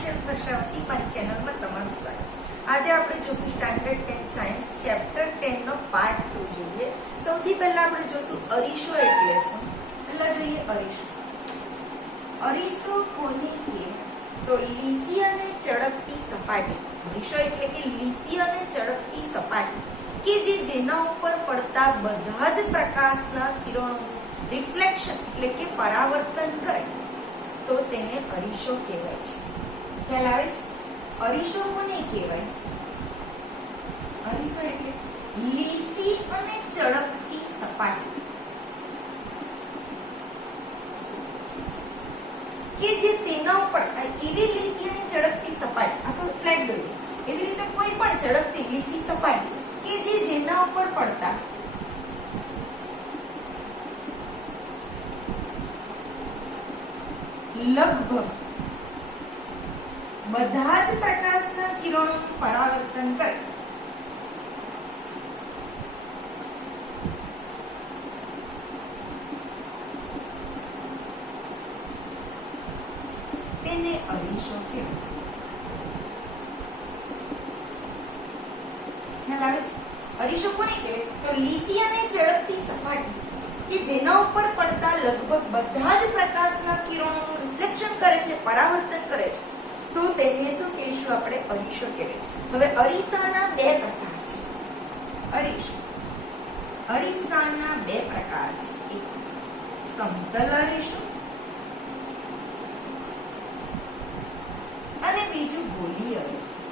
Myself હર્ષાવસી મારી ચેનલમાં તમારું સ્વાગત છે। આજે આપણે જોશું સ્ટાન્ડર્ડ 10 સાયન્સ ચેપ્ટર 10 નો પાર્ટ 2 જોઈએ। સૌથી પહેલા આપણે જોશું અરીસો એટલે શું। પહેલા જોઈએ અરીસો। અરીસો કોને કહેવાય? તો લીસી અને ચળકતી સપાટી। અરીસો એટલે કે લીસી અને ચળકતી સપાટી કે જેના ઉપર પડતા બધા જ પ્રકાશના કિરણોનું રિફ્લેક્શન એટલે કે પરાવર્તન કરે તો તેને અરીસો કહેવાય છે। ખ્યાલ આવે છે? અરીસો કોને કહેવાય? અરીસો એટલે લીસી અને ચળકતી સપાટી કે જે તેના ઉપર એવી લીસી અને ચળકતી સપાટી અથવા ફ્લેટ દોરી એવી રીતે કોઈ પણ ચળકતી લીસી સપાટી કે જેના ઉપર પડતા લગભગ બધા જ પ્રકાશના કિરણોનું પરાવર્તન કરે તેને અરીસો કહેવાય। ખ્યાલ આવે છે? અરીસો કોને કહેવાય? તો લીસી અને ચળકતી સપાટી કે જેના ઉપર પડતા લગભગ બધા જ પ્રકાશના કિરણોનું રિફ્લેક્શન કરે છે, પરાવર્તન કરે છે તો તેને શું કહીશું આપણે? અરીસો કહેવાય છે। હવે અરીસાના બે પ્રકાર છે। અરીસાના બે પ્રકાર છે। એક સમતલ અરીસો અને બીજું ગોલીય અરીસો।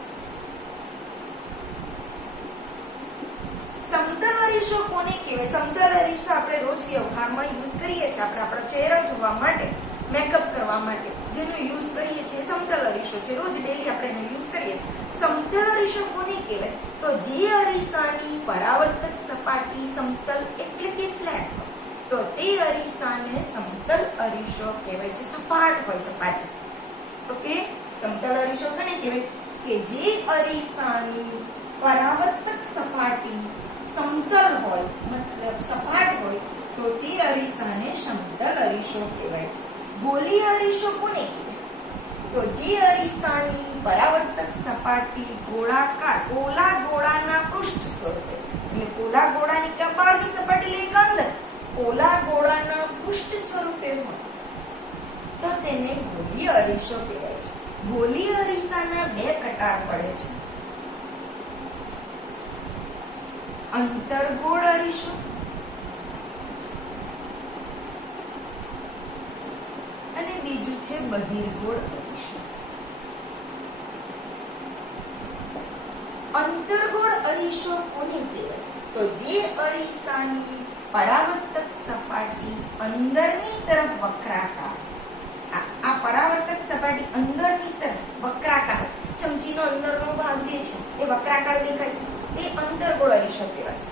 સમતલ અરીસો કોને કહેવાય? સમતલ અરીસો આપણે રોજ વ્યવહારમાં યુઝ કરીએ છીએ, આપણે આપણા ચહેરા જોવા માટે, મેકઅપ કરવા માટે જેનો યુઝ કરીએ છીએ સમતલ અરીસો છે। રોજ ડેલી આપણે એનો યુઝ કરીએ છીએ। સમતલ અરીસો કોને કહેવાય? તો જે અરીસાની પરાવર્તક સપાટી સમતલ એટલે કે ફ્લેટ હોય તો તે અરીસાને સમતલ અરીસો કહેવાય છે, સપાટ હોય, સપાટી। ઓકે, સમતલ અરીસો કોને કહેવાય? કે જે અરીસાની પરાવર્તક સપાટી સમતલ હોય મતલબ સપાટ હોય તો તે અરીસાને સમતલ અરીસો કહેવાય છે। ગોલીય અરીસો કોને કહેવાય? તો જે અરીસાની પરાવર્તક સપાટી ગોળાકાર પોલા ગોળાના પૃષ્ઠ સ્વરૂપે એટલે પોલા ગોળાની કે બહારની સપાટી લઈ કે અંદર પોલા ગોળાના પૃષ્ઠ સ્વરૂપે હોય તો તેને ગોલીય અરીસો કહેવાય છે। ગોલીય અરીસાના બે પ્રકાર પડે છે। અંતર્ગોળ અરીસો અને બીજું છે બહિર્ગોળ અરીસો। અંતર્ગોળ અરીસો કોને કહેવાય? તો જે અરીસાની પરાવર્તક સપાટી અંદરની તરફ વક્રાકાર, આ પરાવર્તક સપાટી અંદરની તરફ વક્રાકાર, ચમચીનો અંદરનો ભાગ જે છે એ વક્રાકાર દેખાય છે એ અંતર્ગોળ અરીસો કહેવાશે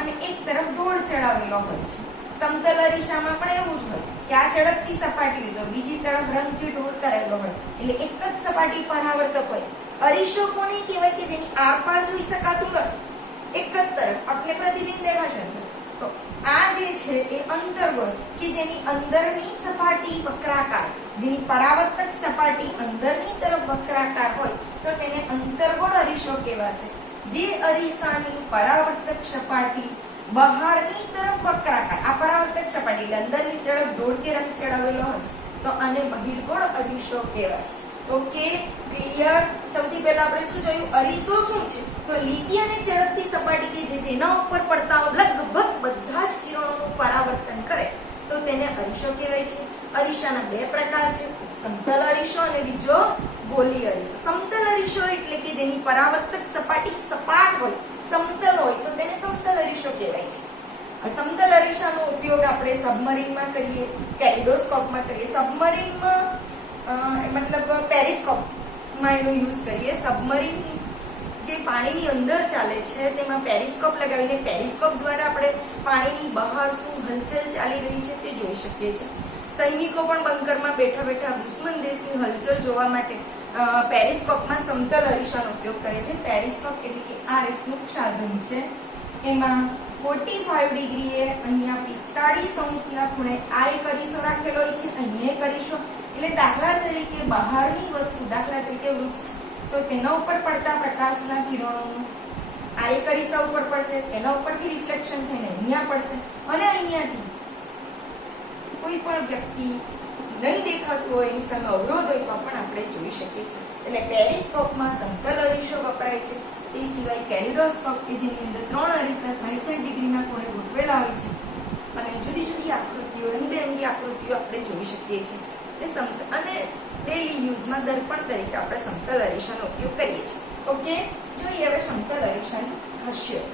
અને એક તરફ ઢોળ ચડાવેલો હોય છે। સમતલ અરીસામાં પણ એવું જ હોય કે આ ચળકતી સપાટી હોય તો બીજી તરફ રંગથી ઢોળ કરેલો હોય એટલે એક જ સપાટી પરાવર્તક હોય। અરીસો કોને કહેવાય? કે જેની આરપાર જોઈ શકાતું નથી, એક જ તરફ આપણે પ્રતિબિંબ દેખાશે તો આ જે છે એ અંતર્ગોળ કે જેની અંદરની સપાટી વક્રાકાર, જેની પરાવર્તક સપાટી અંદરની તરફ વક્રાકાર હોય તો તેને અંતર્ગોળ અરીસો કહેવાશે। જે અરીસાની પરાવર્તક સપાટી બહારની તરફ વક્રાકાર, આ પરાવર્તક સપાટી એટલે અંદરની તરફ ઢોળ કે રંગ ચડાવેલો હશે તો આને બહિર્ગોળ અરીસો કહેવાશે। Okay, clear? સૌથી પહેલા આપણે શું જોયું? અરીસો શું છે? તો લીસી અને ચળકતી સપાટી કે જેના ઉપર પડતા લગભગ બધા જ કિરણોનું પરાવર્તન કરે તો તેને અરીસો કહેવાય છે। અરીસાના બે પ્રકાર છે, સમતલ અરીસો અને બીજો ગોલીય અરીસો। સમતલ અરીસો એટલે કે જેની પરાવર્તક સપાટી સપાટ હોય, સમતલ હોય તો તેને સમતલ અરીસો કહેવાય છે। સમતલ અરીસાનો ઉપયોગ આપણે સબમરીનમાં કરીએ, કેલિડોસ્કોપમાં કરીએ, સબમરીનમાં મતલબ પેરિસ્કોપમાં એનો યુઝ કરીએ। સબમરીન જે પાણીની અંદર ચાલે છે તેમાં પેરિસ્કોપ લગાવીને પેરિસ્કોપ દ્વારા આપણે પાણીની બહાર શું હલચલ ચાલી રહી છે તે જોઈ શકીએ છીએ। સૈનિકો પણ બંકરમાં બેઠા બેઠા દુશ્મન દેશની હલચલ જોવા માટે પેરિસ્કોપમાં સમતલ અરીસાનો ઉપયોગ કરે છે। પેરિસ્કોપ એટલે કે આ રીતનું સાધન છે, એમાં 45 ડિગ્રીએ અહીંયા 45 અંશના ખૂણે આ એક અરીસો રાખેલો હોય છે, અહીંયા એક અરીસો. એટલે દાખલા તરીકે બહારની વસ્તુ, દાખલા તરીકે વૃક્ષ, તો તેના ઉપર પડતા પ્રકાશના કિરણોનું આ એક અરીસા ઉપર પડશે, એના ઉપરથી રિફ્લેક્શન થઈને અહીંયા પડશે, અને અહીંયાથી કોઈ પણ વ્યક્તિ નહીં દેખાતું હોય, એની સામે અવરોધ હોય તો પણ આપણે જોઈ શકીએ છીએ. એટલે પેરિસ્કોપમાં સમતલ અરીસો વપરાય છે. એ સિવાય કેલિડોસ્કોપ કે જેની અંદર 3 અરીસા 60 ડિગ્રીના ખૂણે ગોઠવેલા હોય છે અને જુદી જુદી આકૃતિઓ, રંગબેરંગી આકૃતિઓ આપણે જોઈ શકીએ છીએ. અને ડેલી યુઝમાં દર્પણ તરીકે આપણે સમતલ અરીસાનો ઉપયોગ કરીએ છીએ. ઓકે, જોઈએ હવે સમતલ અરીસાની ખાસિયત.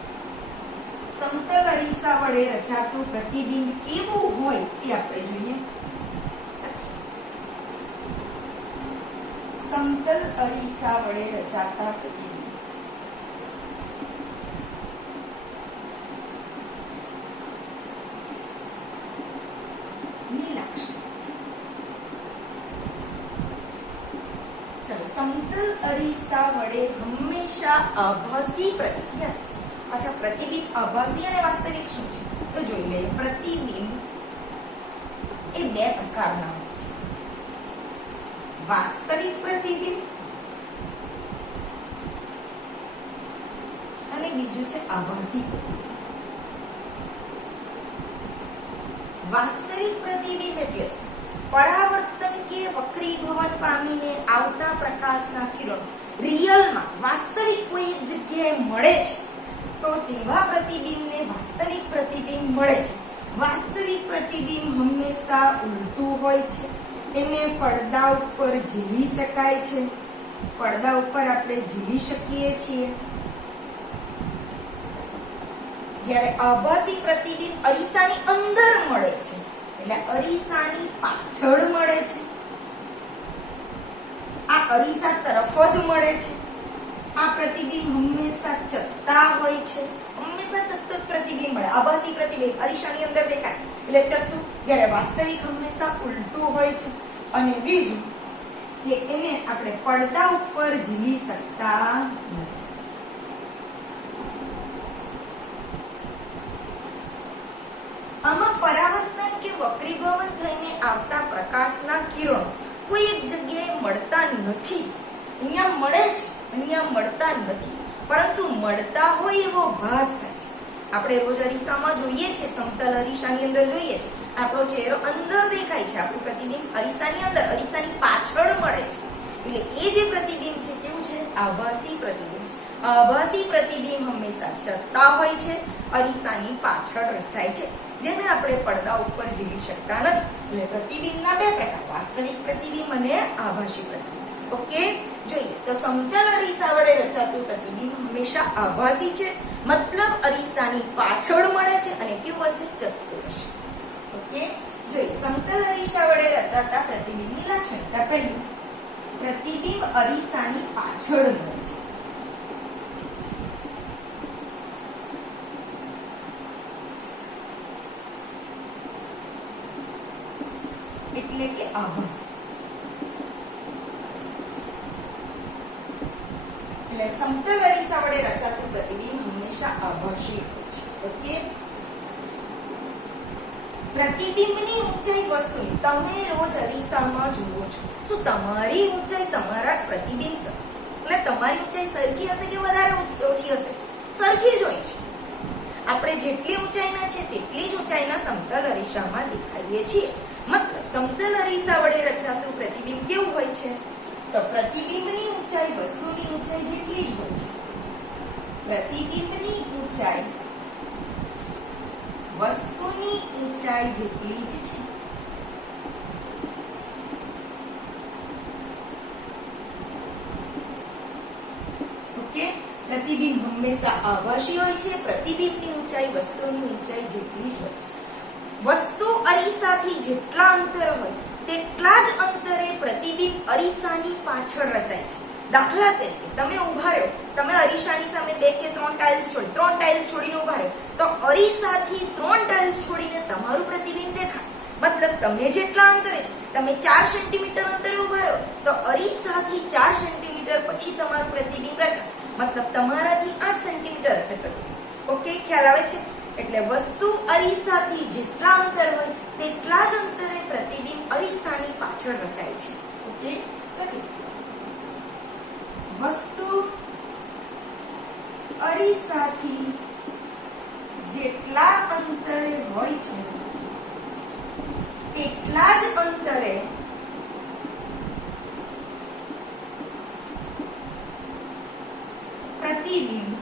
સમતલ અરીસા વડે રચાતું પ્રતિબિંબ કેવું હોય તે આપણે જોઈએ. સમતલ અરીસા વડે રચાતા પ્રતિબિંબ ની લાક્ષણિકતા. સમતલ અરીસા વડે હંમેશા આભાસી અચ્છા, પ્રતિબિંબ આભાસી અને વાસ્તવિક શું છે તો જોઈ લઈએ. પ્રતિબિંબ એ 2 પ્રકારના હોય છે. વાસ્તવિક પ્રતિબિંબ અને બીજું છે આભાસી પ્રતિબિંબ. વાસ્તવિક પ્રતિબિંબ એટલે શું? પરાવર્તન કે વક્રીભવન પામીને આવતા પ્રકાશના કિરણો રિયલમાં વાસ્તવિક કોઈ એક જગ્યાએ મળે છે તો તેવા પ્રતિબિંબને વાસ્તવિક પ્રતિબિંબ મળે છે. વાસ્તવિક પ્રતિબિંબ હંમેશા ઉલટું હોય છે. એને પડદા ઉપર ઝીલી શકાય છે. પડદા ઉપર આપણે ઝીલી શકીએ છીએ. જ્યારે આભાસી પ્રતિબિંબ અરીસાની અંદર મળે છે, એટલે અરીસાની પાછળ મળે છે. આ અરીસા તરફ જ મળે છે. આ પ્રતિબિંબ હંમેશા ચત્તા હોય છે. હંમેશા ચત્તું પ્રતિબિંબ મળે. આભાસી પ્રતિબિંબ અરીસાની અંદર દેખાશે એટલે ચત્તું, જ્યારે વાસ્તવિક હંમેશા ઉલટું હોય છે. અને બીજું કે એને આપણે પડદા ઉપર ઝીલી શકતા નથી. આમાં પરાવર્તન કે વક્રીભવન થઈને આવતા પ્રકાશના કિરણો કોઈ એક જગ્યાએ મળતા નથી. અહીંયા મળે છે, અહીંયા મળતા નથી, પરંતુ મળતા હોય એવો ભાસ થાય છે. આપણે રોજ અરીસામાં જોઈએ છે, સમતલ અરીસાની અંદર જોઈએ છે, આપણો ચહેરો અંદર દેખાય છે. આપણું પ્રતિબિંબ અરીસાની અંદર, અરીસાની પાછળ મળે છે. એટલે એ જે પ્રતિબિંબ છે કેવું છે? આભાસી પ્રતિબિંબ છે. આભાસી પ્રતિબિંબ હંમેશા ચત્તા હોય છે, અરીસાની પાછળ રચાય છે, જેને આપણે પડદા ઉપર ઝીલી શકતા નથી. એટલે પ્રતિબિંબના 2 પ્રકાર, વાસ્તવિક પ્રતિબિંબ અને આભાસી પ્રતિબિંબ. ઓકે, જોઈએ તો સમતલ અરીસા વડે રચાતું પ્રતિબિંબ હંમેશા આભાસી છે, મતલબ અરીસાની પાછળ મળે છે અને કેવું હશે? ચત્તું હશે. ઓકે, જોઈએ સમતલ અરીસા વડે રચાતા પ્રતિબિંબની લાક્ષણિકતા. પહેલું, પ્રતિબિંબ અરીસાની પાછળ મળે છે. એટલે કે આભાસી. એટલે સમતલ અરીસા વડે રચાતું પ્રતિબિંબ હંમેશા આભાસી હોય છે. ઓકે, પ્રતિબિંબની ઊંચાઈ વસ્તુની તમે રોજ અરીસામાં જુઓ છો. શું તમારી ઊંચાઈ તમારા પ્રતિબિંબ એટલે તમારી ઊંચાઈ સરખી હશે કે વધારે ઓછી હશે? સરખી જ હોય છે. આપણે જેટલી ઊંચાઈના છે તેટલી જ ઊંચાઈના સમતલ અરીસામાં દેખાઈએ છીએ. મતલબ સમતલ અરીસા વડે રચાતું પ્રતિબિંબ કેવું હોય છે? તો પ્રતિબિંબની ઊંચાઈ વસ્તુની ઊંચાઈ જેટલી જ હોય છે. પ્રતિબિંબની ઊંચાઈ વસ્તુની ઊંચાઈ જેટલી જ છે. ઓકે, પ્રતિબિંબ હંમેશા આભાસી હોય છે. પ્રતિબિંબની ઊંચાઈ વસ્તુની ઊંચાઈ જેટલી જ હોય છે. વસ્તુ અરીસાથી જેટલા અંતર હોય તેટલા જ અંતરે પ્રતિબિંબ અરીસાની પાછળ રચાય છે. દાખલા તરીકે તમે ઉભા રહ્યો, તમે અરીસાની સામે 2 કે 3 ટાઇલ્સ છોડી 3 ટાઇલ્સ છોડીને ઉભા રહ્યો, તો અરીસાથી 3 ટાઇલ્સ છોડીને તમારું પ્રતિબિંબ દેખાશે. મતલબ તમે જેટલા અંતરે છે, તમે 4 સેન્ટીમીટર અંતરે ઉભા રહ્યો તો અરીસાથી 4 સેન્ટીમીટર પછી તમારું પ્રતિબિંબ રચાશે. મતલબ તમારાથી 8 સેન્ટીમીટર હશે પ્રતિબિંબ. ઓકે, ખ્યાલ આવે છે? એટલે વસ્તુ અરીસાથી જેટલા અંતર હોય તેટલા જ અંતરે પ્રતિબિંબ અરીસાની પાછળ રચાય છે. ઓકે, વસ્તુ અરીસાથી જેટલા અંતરે હોય છે તેટલા જ અંતરે પ્રતિબિંબ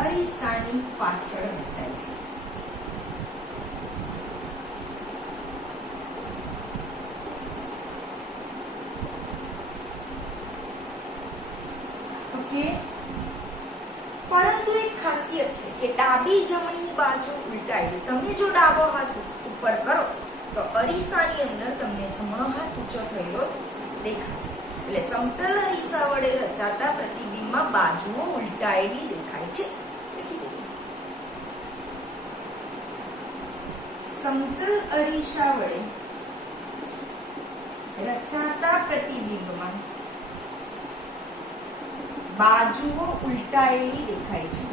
અરીસાની પાછળ રચાય છે. ઓકે, પરંતુ એક ખાસિયત છે કે ડાબી જમણી બાજુ ઉલટાયેલી. તમે જો ડાબો હાથ ઉપર કરો તો અરીસાની અંદર તમને જમણો હાથ ઊંચો થયેલો દેખાશે. એટલે સમતલ અરીસા વડે રચાતા પ્રતિબિંબમાં બાજુઓ ઉલટાયેલી દેખાય છે. સમતલ અરીસા વડે રચાતા પ્રતિબિંબમાં બાજુઓ ઉલટાયેલી દેખાય છે.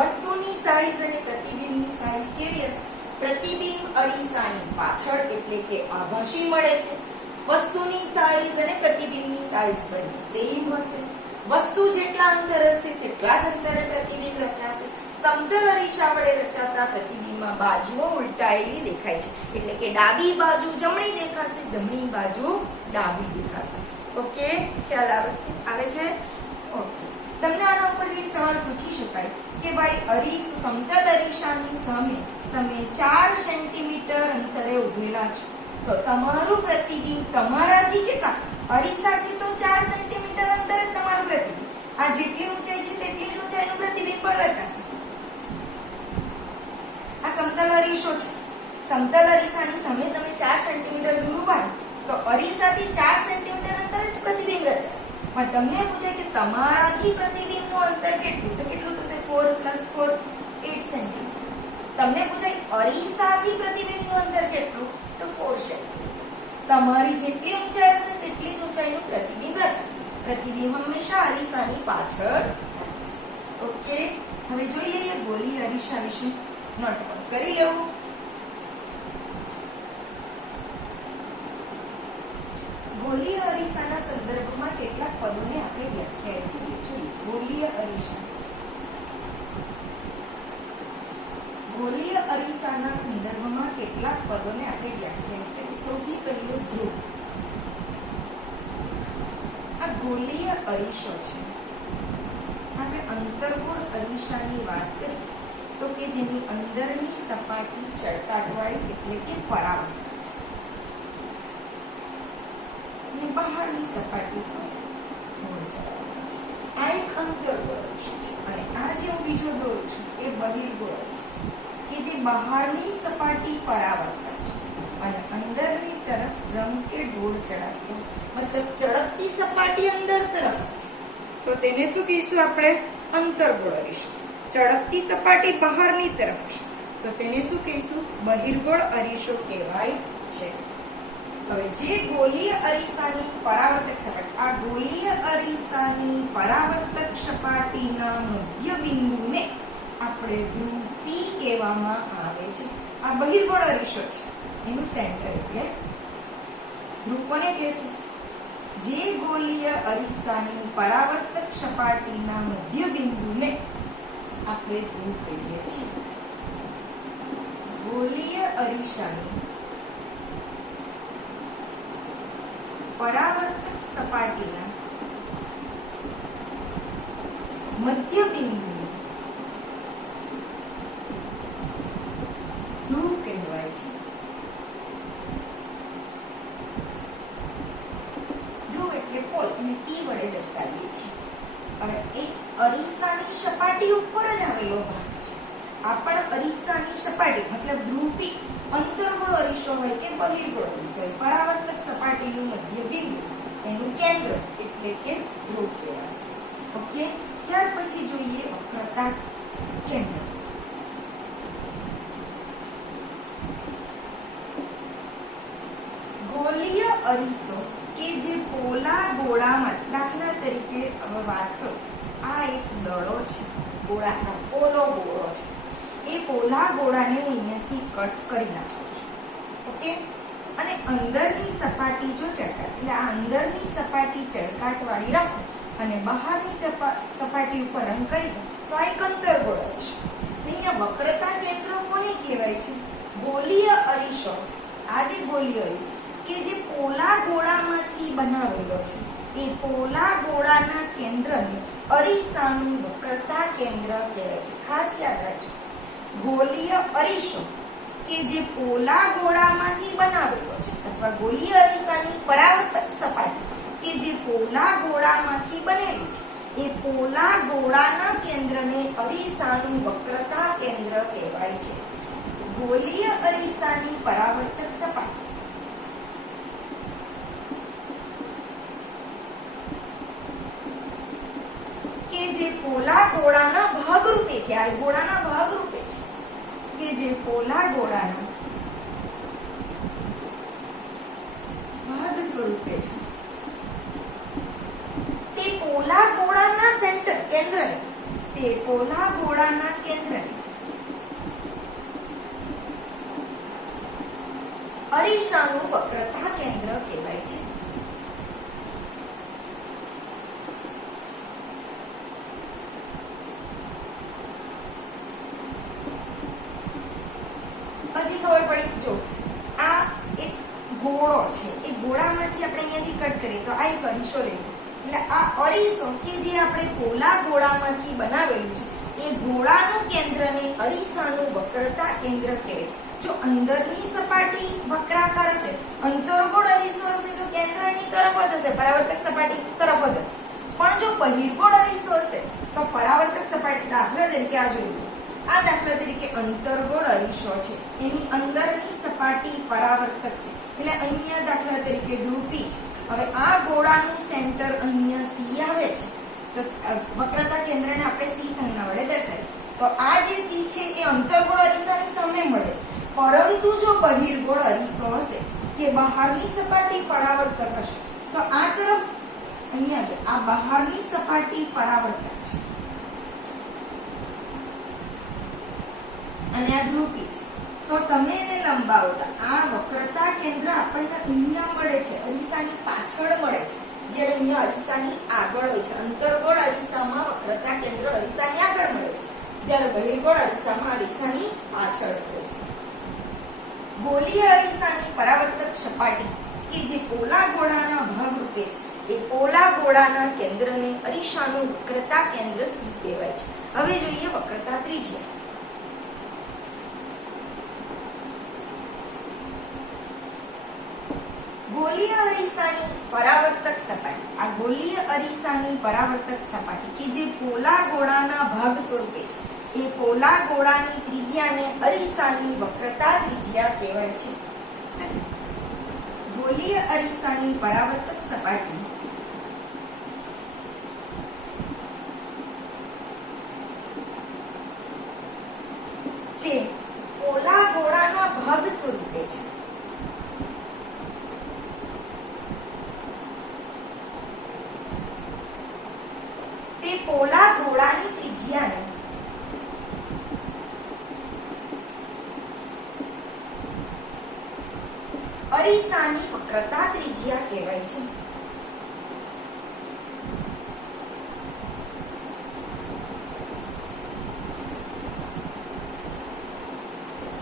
વસ્તુની સાઈઝ અને પ્રતિબિંબની સાઈઝ કેવી હશે? પ્રતિબિંબ અરીસાની પાછળ એટલે કે આભાસી મળે છે. વસ્તુની સાઈઝ અને પ્રતિબિંબની સાઈઝ બંને સેમ હશે. વસ્તુ જેટલા અંતર હશે તેટલા જ અંતરે પ્રતિબિંબ રચાશે. સમતલ અરીસા વડે રચાતા પ્રતિબિંબમાં બાજુઓ ઉલટાયેલી દેખાય છે. એટલે કે ડાબી બાજુ જમણી દેખાશે, જમણી બાજુ ડાબી દેખાશે. ઓકે, ખ્યાલ આવે છે? ઓકે, તમને આના ઉપરથી એક સવાલ પૂછી શકાય કે ભાઈ સમતલ અરીસાની સામે તમે 4 સેન્ટીમીટર અંતરે ઉભેલા છો તો તમારું પ્રતિબિંબ તમારાથી કેટલા? અરીસાથી તો 4 સેન્ટીમીટર અંતરે તમારું પ્રતિબિંબ. આ જેટલી ઊંચાઈ છે તેટલી જ ઊંચાઈનું પ્રતિબિંબ પણ રચાશે. આ સમતલ અરીસો છે. સમતલ અરીસાની સામે તમે 4 સેન્ટીમીટર દૂર ઉભા તો અરીસાથી 4 સેન્ટીમીટર અંતરે જ પ્રતિબિંબ રચાશે. પણ તમને પૂછે કે તમારાથી પ્રતિબિંબનું અંતર કેટલું? તો કેટલું થશે? 4 + 4 8 સેન્ટીમીટર. તમને પૂછાય અરીસાથી પ્રતિબિંબનું અંતર કેટલું? તો 4 સેન્ટીમીટર. તમારી જેટલી ઊંચાઈ હશે તેટલી જ ઊંચાઈનું પ્રતિબિંબ રચાશે. પ્રતિબિંબ હંમેશા અરીસાની પાછળ રચાશે. ઓકે, હવે જોઈ લઈએ ગોલીય અરીસા વિશે. નોટ કરી લેવું. ગોલીય અરીસાના સંદર્ભમાં કેટલાક પદોને આપણે વ્યાખ્યાયિત કરીએ. જોઈએ ગોલીય અરીસા. ગોલીય અરીસાના સંદર્ભમાં કેટલાક પદોને આપણે વ્યાખ્યાયિત કરીએ. સૌથી પહેલું ધ્રુવ. આ ગોલીય અરીસો છે. આપણે અંતર્ગોળ અરીસાની વાત કરીએ તો કે જેની અંદરની સપાટી ચળકાટવાળી એટલે કે પરાવર્તક છે અને બહારની સપાટી પર ગોળ ચળકતો છે. આ એક અંતર્ગોળ અરીસો છે અને આ જે હું બીજો દોરું છું એ બહિર્ગોળ અરીસો કે જે બહારની સપાટી પરાવર્તક છે અને અંદરની તરફ રંગ કે ગોળ ચળકતો, મતલબ ચળકતી સપાટી અંદર તરફ હશે તો તેને શું કહીશું આપણે? અંતર્ગોળ અરીસો. ચળકતી સપાટી બહારની તરફ હશે તો તેને શું કહીશું? બહિર્ગોળ અરીસો કહેવાય છે. હવે જે ગોલીય અરીસાની પરાવર્તક સપાટી, આ ગોલીય અરીસાની પરાવર્તક સપાટીના મધ્ય બિંદુને આપણે ધ્રુવ P કહેવામાં આવે છે. આ બહિર્ગોળ અરીસો છે, એનું સેન્ટર એટલે ધ્રુવ કોને કહેશું? જે ગોલીય અરીસાની પરાવર્તક સપાટીના મધ્ય બિંદુને આપણે ધ્રુવ કહીએ છીએ. ગોલીય અરીસાની પરાવર્તક સપાટીના મધ્ય બિંદુને ધ્રુવ કહેવાય છે. ધ્રુવ એટલે પોલ અને P વડે દર્શાવીએ છીએ. હવે એ અરીસાની સપાટી ઉપર જ આવેલો ભાગ છે. આ પણ અરીસાની સપાટી મતલબ ધ્રુવ P અંતર્ગોળ અરીસો હોય કે બહિર્ગોળ અરીસો હોય, પરાવર્તક સપાટીનું મધ્ય બિંદુ એનું કેન્દ્ર એટલે કે ધ્રુવ કહેવાશે. ઓકે, ત્યાર પછી જોઈએ વક્રતા કેન્દ્ર. અરીસો કે જે પોલા ગોળામાં, દાખલા તરીકે હવે વાત કરો, આ એક દડો છે, ગોળાકાર પોલો ગોળો છે. એ પોલા ગોળાને હું અહીંયાથી કટ કરી નાખું છું. ઓકે, અને અંદરની સપાટી જો ચળકાટ, એટલે આ અંદરની સપાટી ચળકાટ વાળી રાખો અને બહારની સપાટી ઉપર રંગ કરી દો તો આ એક અંતર્ગોળ અરીસો. અહીંયા વક્રતા કેન્દ્ર કોને કહેવાય છે? ગોલીય અરીસો. આ જે ગોલીય અરીસો કે જે પોલા ગોળામાંથી બનાવેલો છે, એ પોલા ગોળાના કેન્દ્રને અરીસાનું વક્રતા કેન્દ્ર કહેવાય છે. ખાસ યાદ રાખજો, ગોલીય અરીસો કે જે પોલા ગોળામાંથી બનાવેલો છે અથવા ગોલીય અરીસાની પરાવર્તક સપાટી કે જે પોલા ગોળામાંથી બનેલી છે, એ પોલા ગોળાના કેન્દ્રને અરીસાનું વક્રતા કેન્દ્ર કહેવાય છે. ગોલીય અરીસાની પરાવર્તક સપાટી કે જે પોલા ગોળાના ભાગરૂપે છે, આ ગોળાના ભાગરૂપે છે, કે જે પોલા ગોળાના ભાગ સ્વરૂપે છે, તે પોલા ગોળાના સેન્ટર કેન્દ્રને, તે પોલા ગોળાના કેન્દ્રને અરીસાનું વક્રતા કેન્દ્ર કહેવાય છે. હજી ખબર પડી, જો આ એક ગોળો છે, એ ગોળામાંથી આપણે અહીંયાથી કટ કરીએ તો આ એક અરીસો રહે. એટલે આ અરીસો કે જે આપણે પોલા ગોળામાંથી બનાવેલું છે, એ ગોળાનું કેન્દ્રને અરીસાનું વક્રતા કેન્દ્ર કહેવાય છે. જો અંદરની સપાટી વક્રાકાર હશે, અંતર્ગોળ અરીસો હશે તો કેન્દ્ર એની તરફ જ હશે, પરાવર્તક સપાટી તરફ જ હશે. પણ જો બહિર્ગોળ અરીસો હશે તો પરાવર્તક સપાટી, દાખલા તરીકે આ જોયું, આ દાખલા તરીકે અંતર્ગોળ અરીસો છે, એની અંદરની સપાટી પરાવર્તક છે. એટલે અહીંયા દાખલા તરીકે ધ્રુવી છે. હવે આ ગોળાનું સેન્ટર અહીંયા C આવે છે, તો વક્રતા કેન્દ્રને આપણે C સંજ્ઞા વડે દર્શાવીએ. તો આ જે C છે એ અંતર્ગોળ અરીસાની સામે મળે છે. પરંતુ જો બહિર્ગોળ અરીસો હશે કે બહારની સપાટી પરાવર્તક હશે, તો આ તરફ અહીંયા જો આ બહારની સપાટી પરાવર્તક છે અને આ ધ્રુવી છે, તો તમે એને લંબાવો તો આ વક્રતા કેન્દ્ર આપણને અહીંયા મળે છે, અરીસાની પાછળ મળે છે, જ્યારે અહીંયા અરીસાની આગળ હોય છે. અંતર્ગોળ અરીસામાં વક્રતા કેન્દ્ર અરીસાની આગળ મળે છે, જ્યારે બહિર્ગોળ અરીસામાં અરીસાની પાછળ મળે છે. ગોલીય અરીસાની પરાવર્તક સપાટી કે જે પોલા ગોળાના ભાગરૂપે છે, એ પોલા ગોળાના કેન્દ્રને અરીસાનું વક્રતા કેન્દ્ર C કહેવાય છે. હવે જોઈએ વક્રતા ત્રિજ્યા. ગોલીય અરીસાની પરાવર્તક સપાટી, આ ગોલીય અરીસાની પરાવર્તક સપાટી કે જે પોલા ગોળાના ભાગ સ્વરૂપે છે, એ પોલા ગોળાની ત્રિજ્યાને અરીસાની વક્રતા ત્રિજ્યા કહેવાય છે. ગોલીય અરીસાની પરાવર્તક સપાટી જે પોલા ગોળાના ભાગ સ્વરૂપે છે, તે પોલા ગોળાની ત્રિજ્યાને અરીસાની વક્રતા ત્રિજ્યા કહેવાય છે.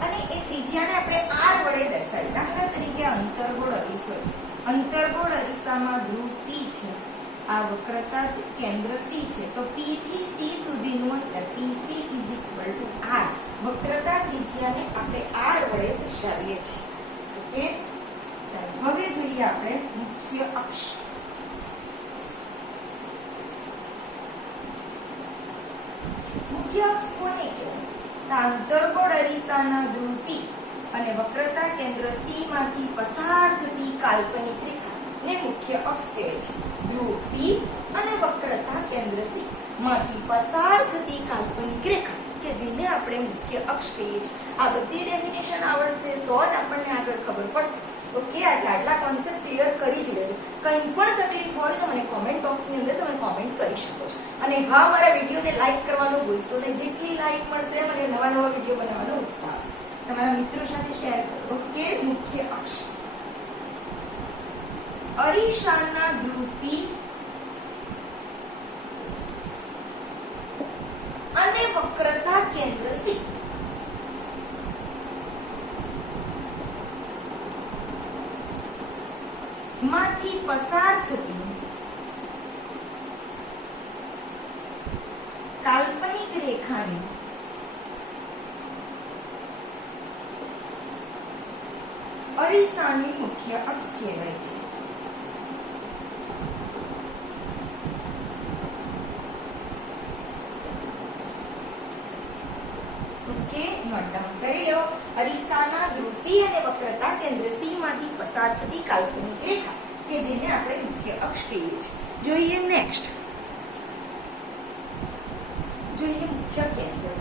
અને એ ત્રિજ્યાને આપણે R વડે દર્શાવીએ. દાખલા તરીકે અંતર્ગોળ અરીસો છે, અંતર્ગોળ અરીસામાં ધ્રુવ P છે, આ વક્રતા કેન્દ્ર C છે, તો P થી C સુધીનું અંતર PC = R. વક્રતા ત્રિજ્યાને આપણે R વડે દર્શાવીએ છીએ. ઓકે, ચાલો હવે જોઈએ આપણે મુખ્ય અક્ષ. મુખ્ય અક્ષ કોને કહેવાય? અંતર્ગોળ અરીસાના ધ્રુવ P અને વક્રતા કેન્દ્ર C માંથી પસાર થતી કાલ્પનિક રેખા ને મુખ્ય અક્ષ કહેવાય છે. ધ્રુવ P અને વક્રતા કેન્દ્ર C માંથી પસાર થતી કાલ્પનિક રેખા કે જેને આપણે મુખ્ય અક્ષ કહીએ છીએ, આ બધી ડેફિનેશન આવડશે તો જ આપણને આગળ ખબર પડશે. ઓકે, આટલા કોન્સેપ્ટ ક્લિયર કરી જ લેજો. કંઈ પણ તકલીફ હોય તો મને કોમેન્ટ બોક્સની અંદર તમે કોમેન્ટ કરી શકો છો. અને હા, મારા વિડીયોને લાઈક કરવાનું ભૂલશો નહીં. જેટલી લાઈક મળશે મને નવા વિડીયો બનાવવાનો ઉત્સાહ આવશે. તમારા મિત્રો સાથે શેર કરો. ઓકે, મુખ્ય અક્ષ અરીસાના ધ્રુવી અને વક્રતા કેન્દ્ર સી માંથી પસાર થતી કાલ્પનિક રેખાને અરીસાની મુખ્ય અક્ષ કહેવાય છે. ઓકે, નોટ ડાઉન કરી લો. અરીસાના ધ્રુવી અને વક્રતા કેન્દ્ર સી માંથી પસાર થતી કાલ્પનિક રેખા કે જેને આપણે મુખ્ય અક્ષ કહીએ છીએ. જોઈએ નેક્સ્ટ. જોઈએ મુખ્ય કેન્દ્ર.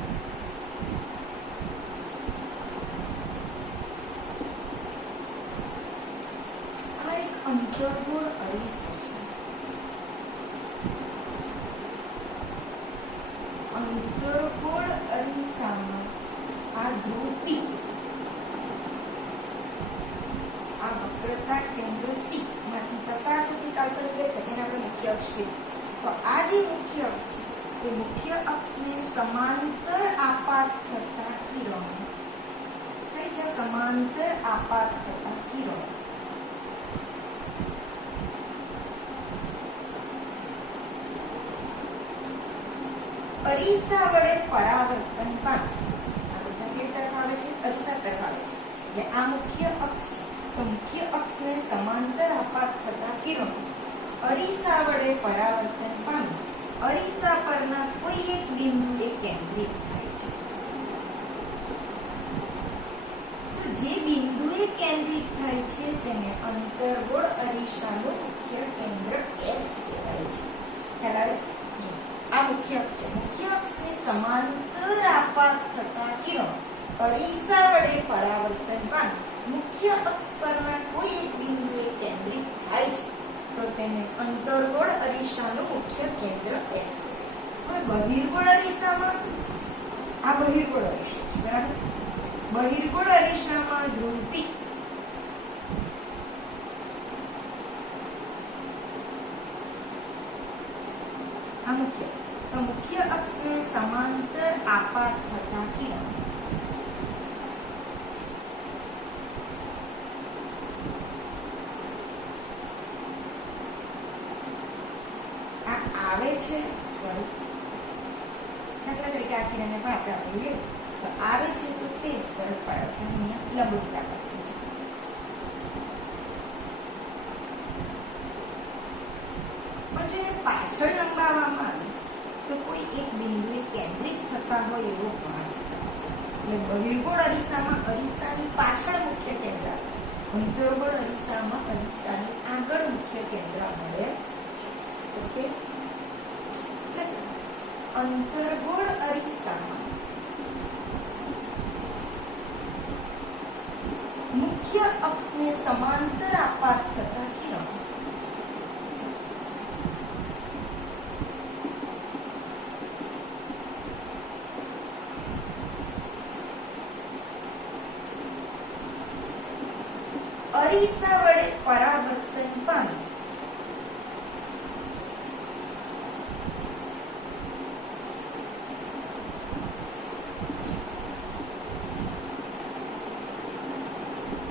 આ એક અંતર્ગોળ અરીસો છે. અંતર્ગોળ અરીસામાં આ ધ્રુવી, આ વક્રતા કેન્દ્ર સી માંથી પસાર થતી કાલ્પનિક રેખા જેને આપણે મુખ્ય અક્ષ કહીએ. તો આ જે મુખ્ય અક્ષ છે એ મુખ્ય અક્ષને સમાંતર આપાત થતા કિરણો કઈ છે? સમાંતર આપાત થતા કિરણો અરીસા વડે પરાવર્તન પામે. આ બધા કઈ તરફ આવે છે? અરીસા તરફ આવે છે. એટલે આ મુખ્ય અક્ષ છે. તો મુખ્ય અક્ષને સમાંતર આપાત થતા કિરણો અરીસા વડે પરાવર્તન પામી અરીસા પરના કોઈ એક બિંદુએ કેન્દ્રિત થાય છે. તો જે બિંદુએ કેન્દ્રિત થાય છે તેને અંતર્ગોળ અરીસાનું મુખ્ય કેન્દ્ર F કહેવાય છે. ખ્યાલ આવે છે? આ મુખ્ય અક્ષ છે. મુખ્ય અક્ષને સમાંતર આપાત થતા કિરણો અરીસા વડે પરાવર્તન પામી મુખ્ય અક્ષ પરના કોઈ એક બિંદુએ કેન્દ્રિત થાય છે તો તેને અંતર્ગોળ અરીસાનું મુખ્ય કેન્દ્ર F કહેવાય છે. હવે બહિર્ગોળ અરીસામાં શું થશે? આ બહિર્ગોળ અરીસો છે, બરાબર? બહિર્ગોળ અરીસામાં ધ્રુવી આ મુખ્ય અક્ષ. તો મુખ્ય અક્ષને સમાંતર આપાત થતા કિરણો આવે છે. સોરી, દાખલા તરીકે આ કિરણને પણ આપણે આપી લઈએ તો આવે છે તો તે જ તરફ પાડો. અહીંયા લંબરૂપ આપી છે. પણ જો એને પાછળ લંબાવવામાં આવે તો કોઈ એક બિંદુએ કેન્દ્રિત થતા હોય એવો ભાસ થાય છે. એટલે બહિર્ગોળ અરીસામાં અરીસાની પાછળ મુખ્ય કેન્દ્ર આવે છે. અંતર્ગોળ અરીસામાં અરીસાની આગળ મુખ્ય કેન્દ્ર મળે છે. ઓકે, અંતર્ગોળ અરીસામાં મુખ્ય અક્ષને સમાંતર આપાત થતા કિરણો અરીસા વડે પરાવર્તન પામી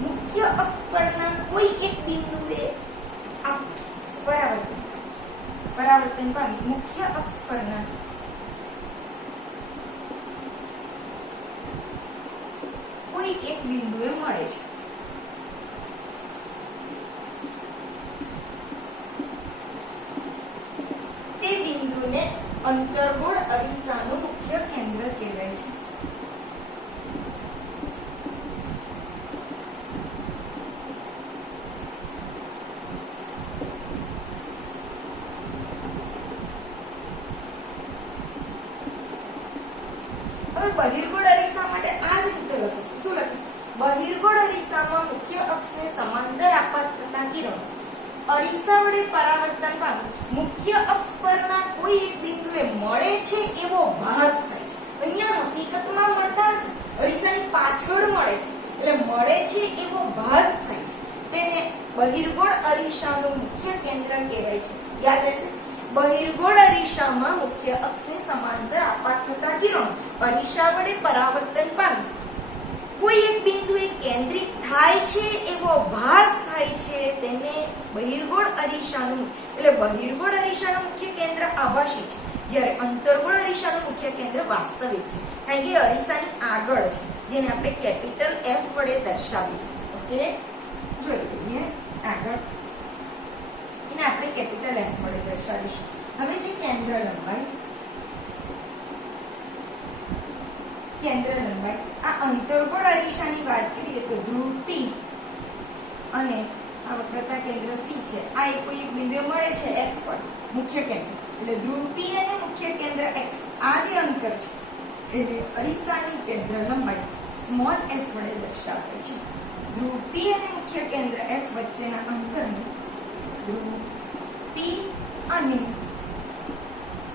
મુખ્ય અક્ષ પરના કોઈ એક બિંદુએ પરાવર્તન પામી મુખ્ય અક્ષ પરના કોઈ એક બિંદુએ મળે છે. તે બિંદુને અંતર્ગોળ અરીસાનું મુખ્ય કેન્દ્ર કહેવાય છે. બહિર્ગોળ અરીસા માટે આ જ રીતે લખી બહિર્ગોળ અરીસામાં મુખ્ય અક્ષને સમાંતર આપાત થતા કિરણો અરીસા વડે પરાવર્તન પામી મુખ્ય અક્ષ પરના કોઈ એક બિંદુએ મળે છે એવો ભાસ થાય છે. અહીંયા હકીકતમાં મળતા નથી, અરીસાની પાછળ મળે છે, એટલે મળે છે એવો ભાસ થાય છે. તેને બહિર્ગોળ અરીસાનું મુખ્ય કેન્દ્ર કહેવાય છે. યાદ રહેશે, બહિર્ગોળ અરીસામાં મુખ્ય અક્ષને સમાંતર આપાત થતા કિરણો અરીસા વડે પરાવર્તન પામી કોઈ એક બિંદુએ કેન્દ્રિત થાય છે એવો ભાસ થાય છે, તેને બહિર્ગોળ અરીસાનું એટલે બહિર્ગોળ અરીસાનું મુખ્ય કેન્દ્ર આભાસી છે, જ્યારે અંતર્ગોળ અરીસાનું મુખ્ય કેન્દ્ર વાસ્તવિક છે, કારણ કે અરીસાની આગળ છે, જેને આપણે કેપિટલ F વડે દર્શાવીશું. ઓકે, જોઈ લઈએ આગળ એને આપણે કેપિટલ F વડે દર્શાવીશું. હવે છે કેન્દ્ર લંબાઈ. કેન્દ્ર લંબાઈ આ અંતર્ગોળ અરીસાની વાત કરીએ તો ધ્રુવ P અને આ વક્રતા કેન્દ્ર C છે. આ કોઈ એક બિંદુએ મળે છે F પર મુખ્ય કેન્દ્ર, એટલે ધ્રુવ P અને મુખ્ય કેન્દ્ર F આ જે અંતર છે એટલે અરીસાની કેન્દ્ર લંબાઈ સ્મોલ f વડે દર્શાવે છે. ધ્રુવ P અને મુખ્ય કેન્દ્ર F વચ્ચેના અંતરને ધ્રુવ P અને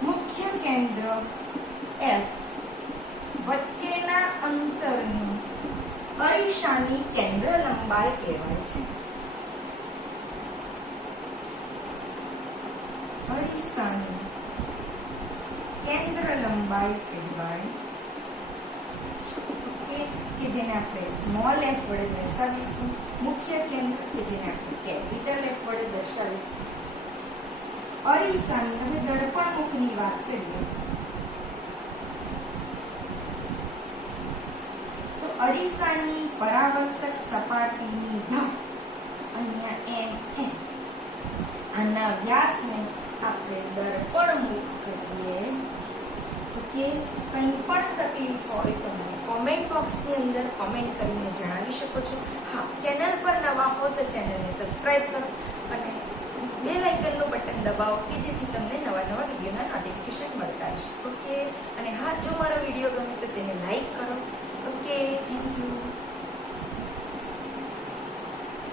મુખ્ય કેન્દ્ર F વચ્ચેના અંતરની અરીસાની કેન્દ્ર લંબાઈ કહેવાય છે. અરીસાની કેન્દ્ર લંબાઈ કહેવાય કે જેને આપણે સ્મોલ f વડે દર્શાવીશું, મુખ્ય કેન્દ્ર કે જેને આપણે કેપિટલ F વડે દર્શાવીશું. અરીસાની હવે દર્પણ મુખની વાત કરીએ તો અરીસાની પરાવર્તક સપાટીની ધાર અહીંયા mm આના વ્યાસને આપણે દર્પણ મુખ કહીએ છીએ. ઓકે, કંઈ પણ તકલીફ હોય તો મને કોમેન્ટ બોક્સની અંદર કોમેન્ટ કરીને જણાવી શકો છો. હા, ચેનલ પર નવા હો તો ચેનલને સબસ્ક્રાઇબ કરો અને બેલ આઇકનનું બટન દબાવો કે જેથી તમને નવા નવા વિડીયોના નોટિફિકેશન મળતા રહેશે. ઓકે, અને હા, જો મારો વિડીયો ગમે તો તેને લાઈક